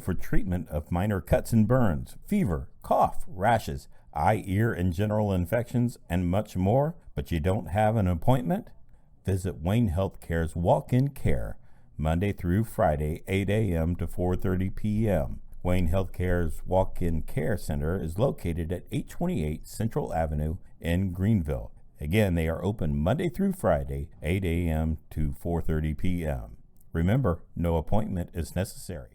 available for treatment of minor cuts and burns, fever, cough, rashes, eye, ear, and general infections, and much more, but you don't have an appointment? Visit Wayne Healthcare's Walk-In Care, Monday through Friday, 8 a.m. to 4:30 p.m. Wayne Healthcare's Walk-In Care Center is located at 828 Central Avenue in Greenville. Again, they are open Monday through Friday, 8 a.m. to 4:30 p.m. Remember, no appointment is necessary.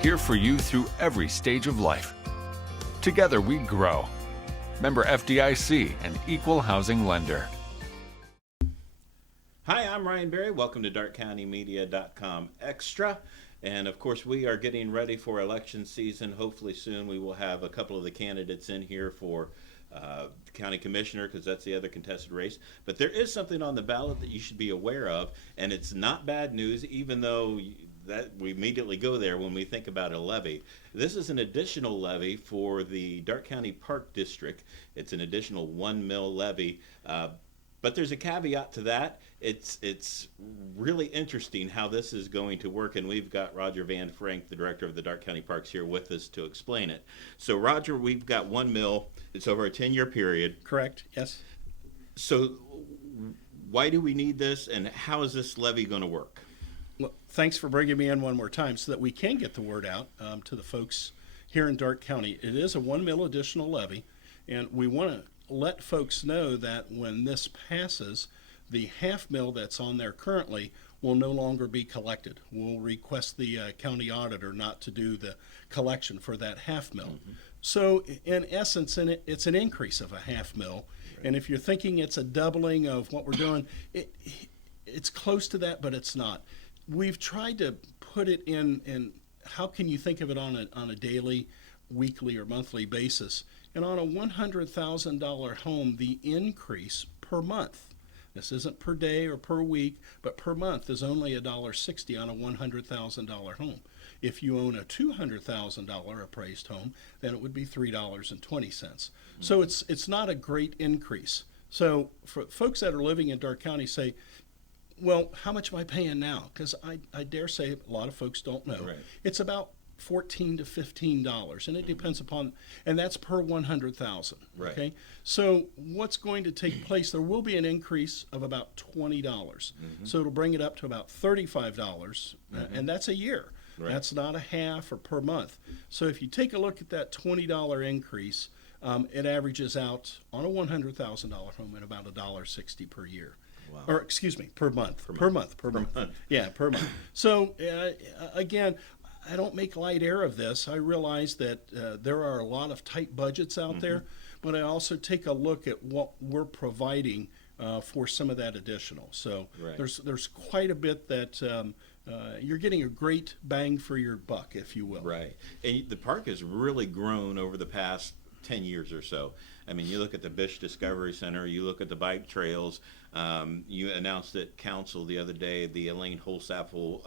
Here for you through every stage of life. Together we grow. Member FDIC, an equal housing lender. Hi, I'm Ryan Berry. Welcome to DarkeCountyMedia.com Extra. And of course, we are getting ready for election season. Hopefully soon we will have a couple of the candidates in here for county commissioner, because that's the other contested race. But there is something on the ballot that you should be aware of, and it's not bad news, even though that we immediately go there when we think about a levy. This is an additional levy for the Darke County Park District. It's an additional 1 mil levy, but there's a caveat to that. It's really interesting how this is going to work, and we've got Roger Van Frank, the director of the Darke County Parks, here with us to explain it. So Roger, we've got 1 mil. It's over a 10-year period. Correct, yes. So why do we need this, and how is this levy going to work? Well, thanks for bringing me in one more time so that we can get the word out to the folks here in Darke County. It is a 1 mil additional levy, and we want to let folks know that when this passes, the half mil that's on there currently will no longer be collected. We'll request the county auditor not to do the collection for that half mil. Mm-hmm. So in essence, it's an increase of a half mil. Right. And if you're thinking it's a doubling of what we're doing, it's close to that, but it's not. We've tried to put it in how can you think of it on a daily, weekly, or monthly basis. And on a $100,000 home, the increase per month, this isn't per day or per week, but per month, is only $1.60 on a $100,000 home. If you own a $200,000 appraised home, then it would be $3.20. Mm-hmm. So it's not a great increase. So for folks that are living in Darke County, say, well, how much am I paying now? Because I dare say a lot of folks don't know. Right. It's about $14 to $15, and it depends upon, and that's per 100,000. Right. Okay. So what's going to take place? There will be an increase of about $20. Mm-hmm. So it'll bring it up to about $35, mm-hmm. And that's a year. Right. That's not a half or per month. So if you take a look at that $20 increase, it averages out on a $100,000 home at about $1.60 per year. Wow. Or excuse me, per month. Per month. Yeah, per month. So again, I don't make light air of this. I realize that there are a lot of tight budgets out mm-hmm. there, but I also take a look at what we're providing for some of that additional. So right. there's quite a bit that you're getting a great bang for your buck, if you will. Right. And the park has really grown over the past 10 years or so. I mean, you look at the Bish Discovery Center, you look at the bike trails. You announced at council the other day the Elaine Holsappel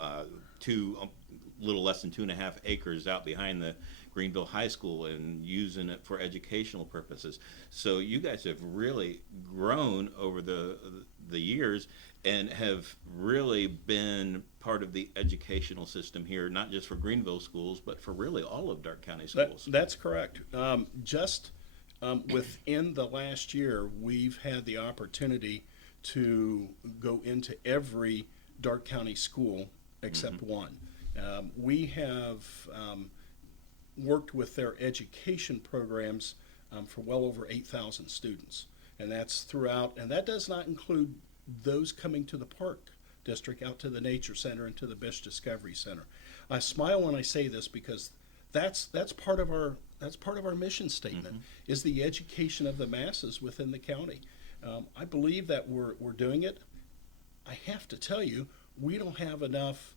little less than 2.5 acres out behind the Greenville High School and using it for educational purposes. So you guys have really grown over the years and have really been part of the educational system here, not just for Greenville schools, but for really all of Darke County schools. That's correct. Within the last year, we've had the opportunity to go into every Darke County school except mm-hmm. one. We have worked with their education programs for well over 8,000 students, and that's throughout, and that does not include those coming to the park District out to the Nature Center and to the Bish Discovery Center. I smile when I say this because that's part of our mission statement is the education of the masses within the county. I believe that we're doing it. I have to tell you, we don't have enough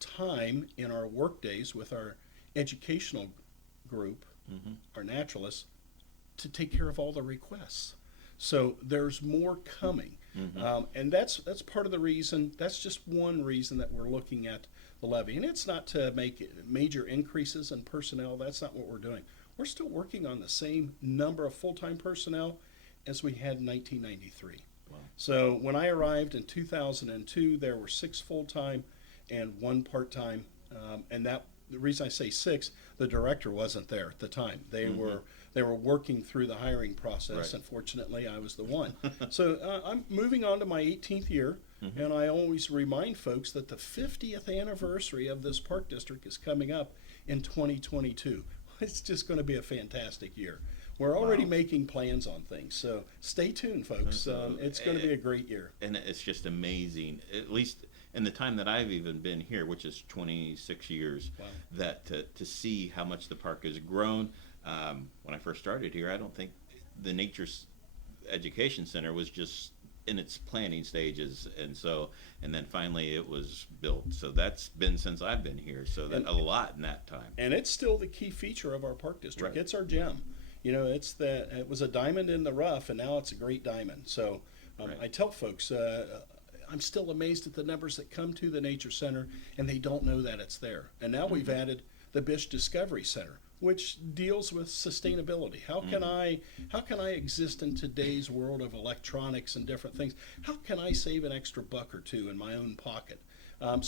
time in our work days with our educational group, our naturalists, to take care of all the requests. So there's more coming. And that's part of the reason, that's just one reason that we're looking at the levy. And it's not to make major increases in personnel. That's not what we're doing. We're still working on the same number of full-time personnel as we had in 1993. Wow. So when I arrived in 2002, there were 6 full-time and 1 part-time. And that the reason I say 6, the director wasn't there at the time. They were working through the hiring process. Right. Unfortunately, I was the one. So I'm moving on to my 18th year, and I always remind folks that the 50th anniversary of this park district is coming up in 2022. It's just going to be a fantastic year. We're already making plans on things, so stay tuned, folks. It's going to be a great year. And it's just amazing, at least in the time that I've even been here, which is 26 years, that to see how much the park has grown. When I first started here, I don't think the Nature Education Center was just in its planning stages, and then finally it was built. So that's been since I've been here, so that a lot in that time. And it's still the key feature of our park district. Right. It's our gem. You know, it was a diamond in the rough, and now it's a great diamond. So I tell folks, I'm still amazed at the numbers that come to the Nature Center, and they don't know that it's there. And now we've added the Bish Discovery Center, which deals with sustainability. How can I exist in today's world of electronics and different things? How can I save an extra buck or two in my own pocket? And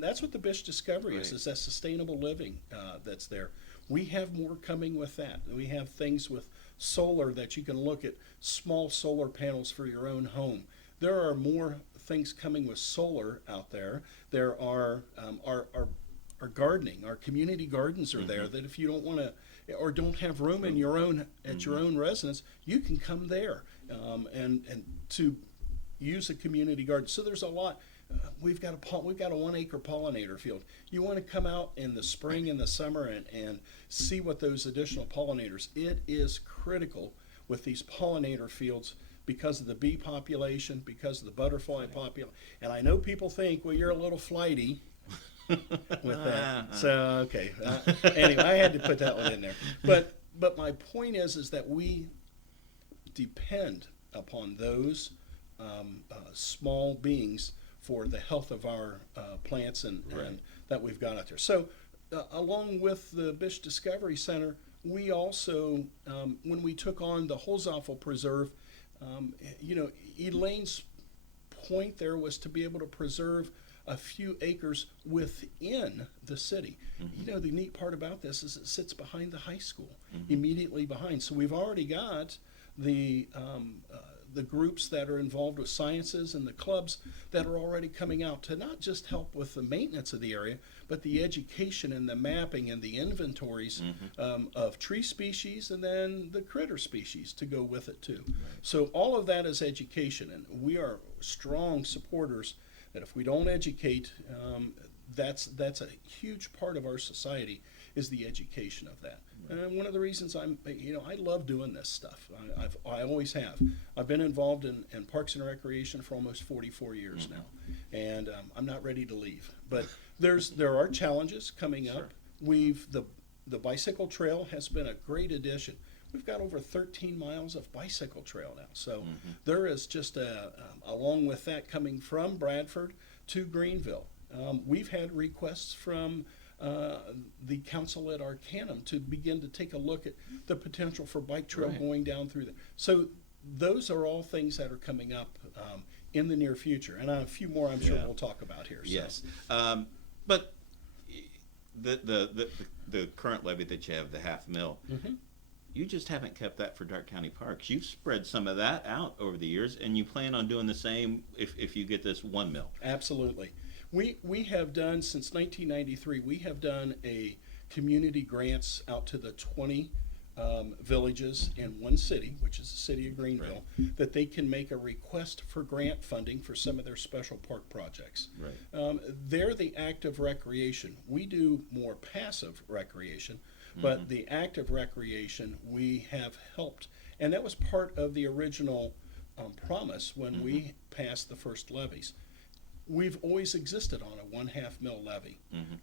that's what the Bish Discovery is that sustainable living that's there. We have more coming with that. We have things with solar that you can look at, small solar panels for your own home. There are more things coming with solar out there. There are our gardening, our community gardens are there, that if you don't want to or don't have room in your own your own residence, you can come there and to use a community garden. So there's a lot. We've got a 1-acre pollinator field. You want to come out in the spring and the summer and see what those additional pollinators. It is critical with these pollinator fields because of the bee population, because of the butterfly population. And I know people think, well, you're a little flighty with that. So okay. Anyway, I had to put that one in there. But my point is that we depend upon those small beings for the health of our plants and that we've got out there. So along with the Bish Discovery Center, we also, when we took on the Holzapfel Preserve, Elaine's point there was to be able to preserve a few acres within the city. You know, the neat part about this is it sits behind the high school, immediately behind. So we've already got the groups that are involved with sciences and the clubs that are already coming out to not just help with the maintenance of the area, but the education and the mapping and the inventories of tree species and then the critter species to go with it too. So all of that is education, and we are strong supporters that if we don't educate, that's a huge part of our society is the education of that. And one of the reasons I love doing this stuff. I always have. I've been involved in Parks and Recreation for almost 44 years now, and I'm not ready to leave. But there are challenges coming up. The bicycle trail has been a great addition. We've got over 13 miles of bicycle trail now. So there is just along with that coming from Bradford to Greenville. We've had requests from the council at Arcanum to begin to take a look at the potential for bike trail going down through there. So those are all things that are coming up in the near future, and a few more I'm sure we'll talk about here. So. Yes, but the current levy that you have, the $500,000, you just haven't kept that for Darke County Parks. You've spread some of that out over the years, and you plan on doing the same if you get this $1 million. Absolutely. We have done, since 1993, we have done a community grants out to the 20 villages in one city, which is the city of Greenville, that they can make a request for grant funding for some of their special park projects. Right. They're the active recreation. We do more passive recreation, but the active recreation we have helped, and that was part of the original promise when we passed the first levies. We've always existed on a 1/2 mil levy.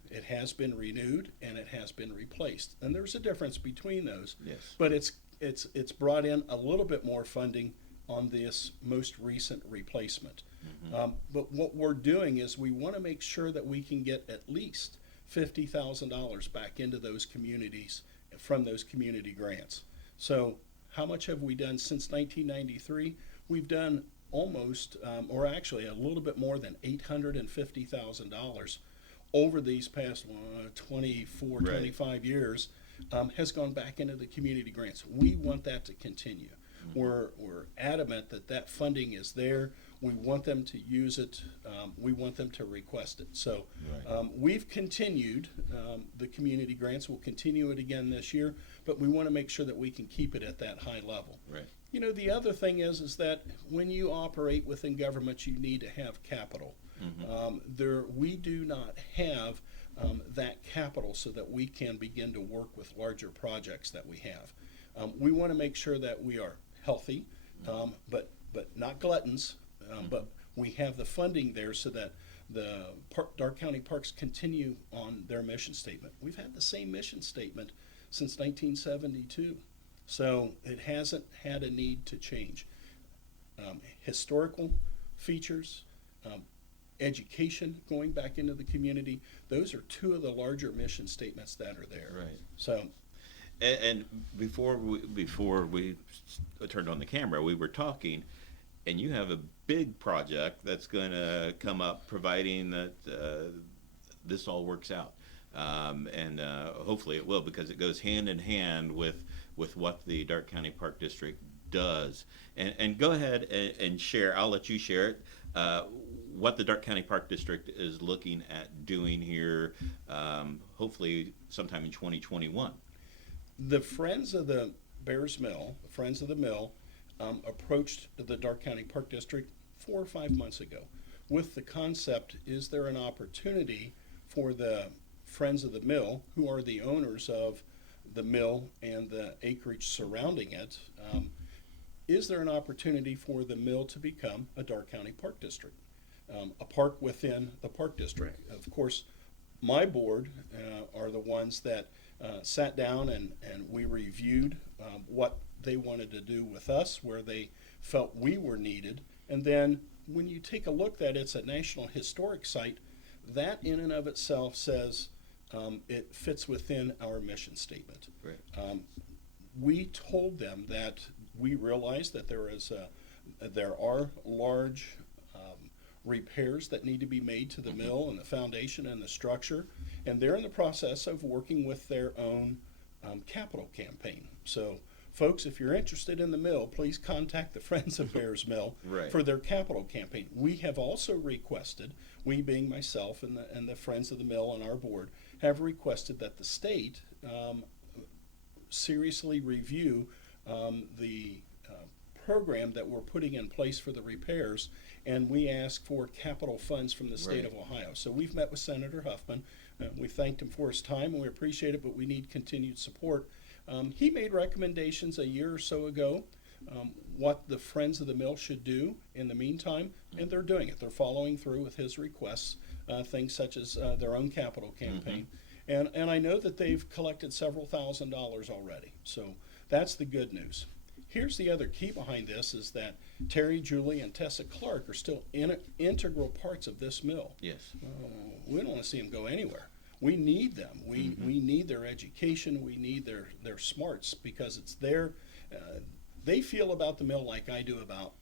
It has been renewed and it has been replaced, and there's a difference between those. Yes. But it's brought in a little bit more funding on this most recent replacement. But what we're doing is we want to make sure that we can get at least $50,000 back into those communities from those community grants. So how much have we done since 1993? We've done almost, or actually a little bit more than $850,000 over these past 24, Right. 25 years has gone back into the community grants. We want that to continue. We're adamant that that funding is there. We want them to use it. We want them to request it. So we've continued the community grants. We'll continue it again this year, but we want to make sure that we can keep it at that high level. Right. You know, the other thing is that when you operate within government, you need to have capital. We do not have that capital so that we can begin to work with larger projects that we have. We want to make sure that we are healthy, but not gluttons, but we have the funding there so that the Darke County Parks continue on their mission statement. We've had the same mission statement since 1972. So it hasn't had a need to change. Historical features, education going back into the community, those are two of the larger mission statements that are there. Right. So, And before we turned on the camera, we were talking, and you have a big project that's going to come up, providing that this all works out. And hopefully it will, because it goes hand in hand with what the Darke County Park District does. And go ahead and share, I'll let you share it, what the Darke County Park District is looking at doing here, hopefully sometime in 2021. the Friends of the Bears Mill, Friends of the Mill, approached the Darke County Park District 4 or 5 months ago with the concept, is there an opportunity for the Friends of the Mill, who are the owners of the mill and the acreage surrounding it, is there an opportunity for the mill to become a Darke County Park District, a park within the Park District? Of course, my board are the ones that sat down and we reviewed what they wanted to do with us, where they felt we were needed. And then when you take a look that it's a National Historic Site, that in and of itself says it fits within our mission statement. Right. We told them that we realized that there are large repairs that need to be made to the mill and the foundation and the structure, and they're in the process of working with their own capital campaign. So, folks, if you're interested in the mill, please contact the Friends of Bears Mill Right. for their capital campaign. We have also requested, we being myself and the Friends of the Mill on our board, have requested that the state seriously review the program that we're putting in place for the repairs, and we ask for capital funds from the state Right. of Ohio. So we've met with Senator Huffman. We thanked him for his time, and we appreciate it, but we need continued support. He made recommendations a year or so ago what the Friends of the Mill should do in the meantime, and they're doing it. They're following through with his requests, things such as their own capital campaign. And I know that they've collected several $1,000s already. So that's the good news. Here's the other key behind this, is that Terry, Julie, and Tessa Clark are still integral parts of this mill. Yes. We don't want to see them go anywhere. We need them. We need their education. We need their smarts, because it's their, they feel about the mill like I do about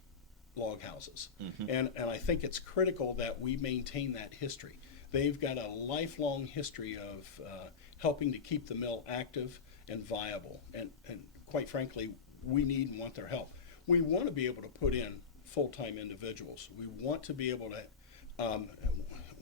log houses. And I think it's critical that we maintain that history. They've got a lifelong history of helping to keep the mill active and viable. And quite frankly, we need and want their help. We want to be able to put in full-time individuals. We want to be able to,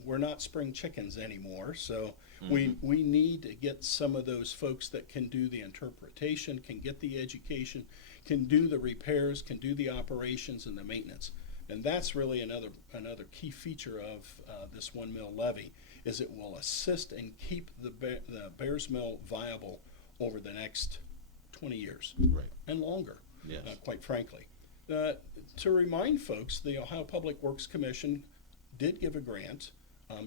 we're not spring chickens anymore. So we need to get some of those folks that can do the interpretation, can get the education, can do the repairs, can do the operations and the maintenance. And that's really another key feature of this 1 mil levy, is it will assist and keep the Bears Mill viable over the next 20 years and longer, Yes. quite frankly. To remind folks, the Ohio Public Works Commission did give a grant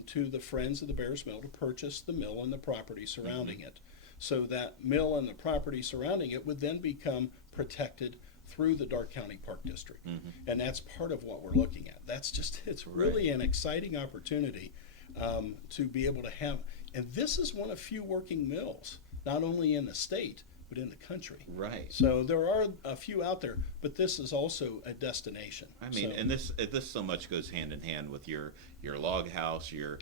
to the Friends of the Bears Mill to purchase the mill and the property surrounding it. So that mill and the property surrounding it would then become protected through the Darke County Park District. And that's part of what we're looking at. It's really an exciting opportunity to be able to have, and this is one of few working mills, not only in the state, but in the country. Right. So there are a few out there, but this is also a destination. I mean, So- and this so much goes hand in hand with your log house, your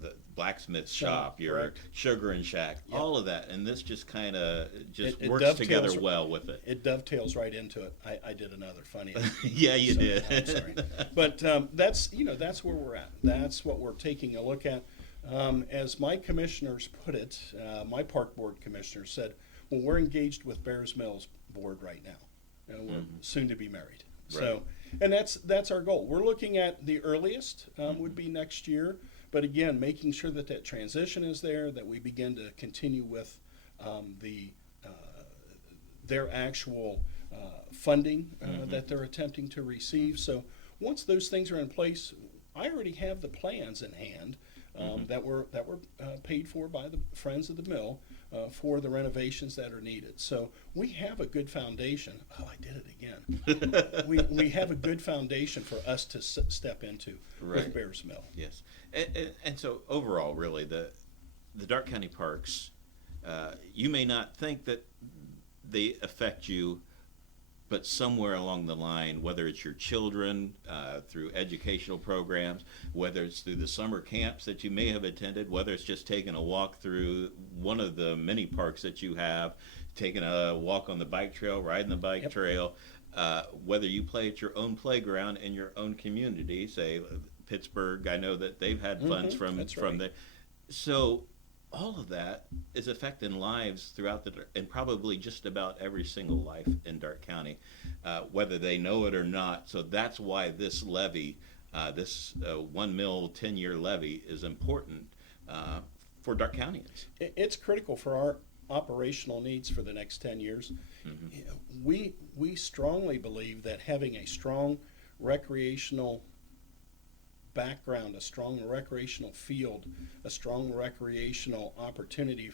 the blacksmith shop, your correct. sugar and shack, Yep. all of that, and this just kind of It works dovetails together well with it. It dovetails right into it. I did another funny. Yeah, you So, did. I'm sorry, but that's where we're at. That's what we're taking a look at. As my commissioners put it, my park board commissioners said, "Well, we're engaged with Bears Mills board right now, and we're soon to be married." So, and that's our goal. We're looking at the earliest would be next year, but again, making sure that transition is there, that we begin to continue with their actual funding that they're attempting to receive. So once those things are in place, I already have the plans in hand that were paid for by the Friends of the Mill for the renovations that are needed. So we have a good foundation. Oh, I did it again. we have a good foundation for us to step into with Bears Mill. Yes, and so overall, really, the Darke County parks, you may not think that they affect you, but somewhere along the line, whether it's your children through educational programs, whether it's through the summer camps that you may have attended, whether it's just taking a walk through one of the many parks that you have, taking a walk on the bike trail, riding the bike trail, whether you play at your own playground in your own community, say Pittsburgh, I know that they've had funds from there. So all of that is affecting lives throughout and probably just about every single life in Darke County, whether they know it or not. So that's why this levy, this 1 mil 10-year levy, is important for Darke Countyans. It's critical for our operational needs for the next 10 years. You know, we strongly believe that having a strong recreational background, a strong recreational field, a strong recreational opportunity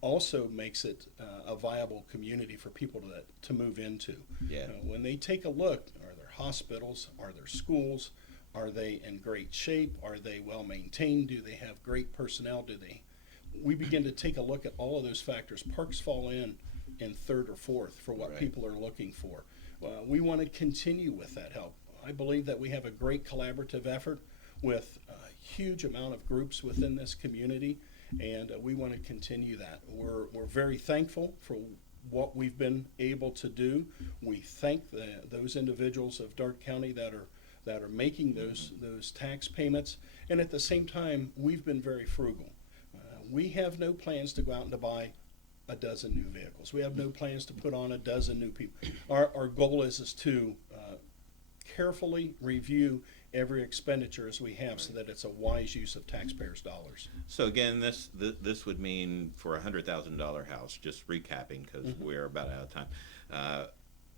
also makes it a viable community for people to move into. Yeah. When they take a look, are there hospitals, are there schools, are they in great shape, are they well maintained, do they have great personnel, we begin to take a look at all of those factors. Parks fall in third or fourth for what people are looking for. We want to continue with that help. I believe that we have a great collaborative effort with a huge amount of groups within this community, and we want to continue that. We're very thankful for what we've been able to do. We thank those individuals of Darke County that are making those tax payments, and at the same time, we've been very frugal. We have no plans to go out and to buy a dozen new vehicles. We have no plans to put on a dozen new people. Our goal is to carefully review every expenditure as we have so that it's a wise use of taxpayers' dollars. So again, this would mean for a $100,000 house, just recapping because we're about out of time,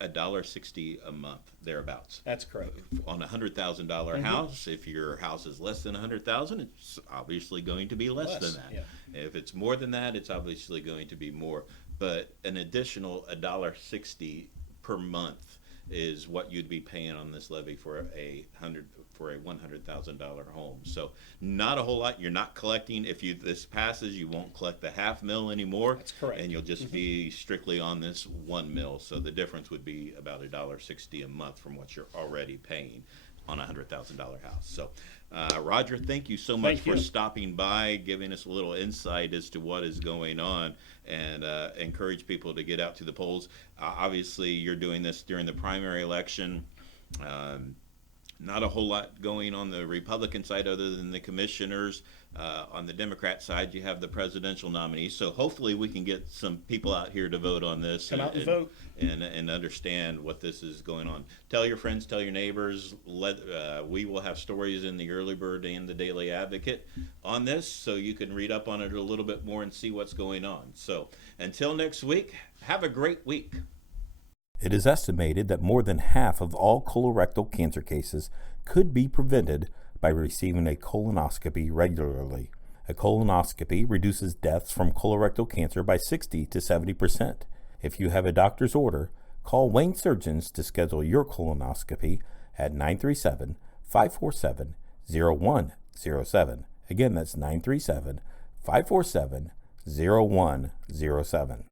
$1.60 a month, thereabouts. That's correct. On a $100,000 house, if your house is less than $100,000, it's obviously going to be less than that. Yeah. If it's more than that, it's obviously going to be more. But an additional $1.60 per month is what you'd be paying on this levy for a $100,000 home. So not a whole lot. You're not collecting. If this passes, you won't collect the $500,000 anymore. That's correct. And you'll just be strictly on this 1 mil. So the difference would be about $1.60 a month from what you're already paying on a $100,000 house. So, Roger, thank you so much for stopping by, giving us a little insight as to what is going on, and encourage people to get out to the polls. Obviously, you're doing this during the primary election. not a whole lot going on the Republican side other than the commissioners. On the Democrat side, you have the presidential nominee. So hopefully we can get some people out here to vote on this. Come out and vote. And understand what this is going on. Tell your friends, tell your neighbors. We will have stories in the Early Bird and the Daily Advocate on this, so you can read up on it a little bit more and see what's going on. So until next week, have a great week. It is estimated that more than half of all colorectal cancer cases could be prevented by receiving a colonoscopy regularly. A colonoscopy reduces deaths from colorectal cancer by 60 to 70%. If you have a doctor's order, call Wayne Surgeons to schedule your colonoscopy at 937-547-0107. Again, that's 937-547-0107.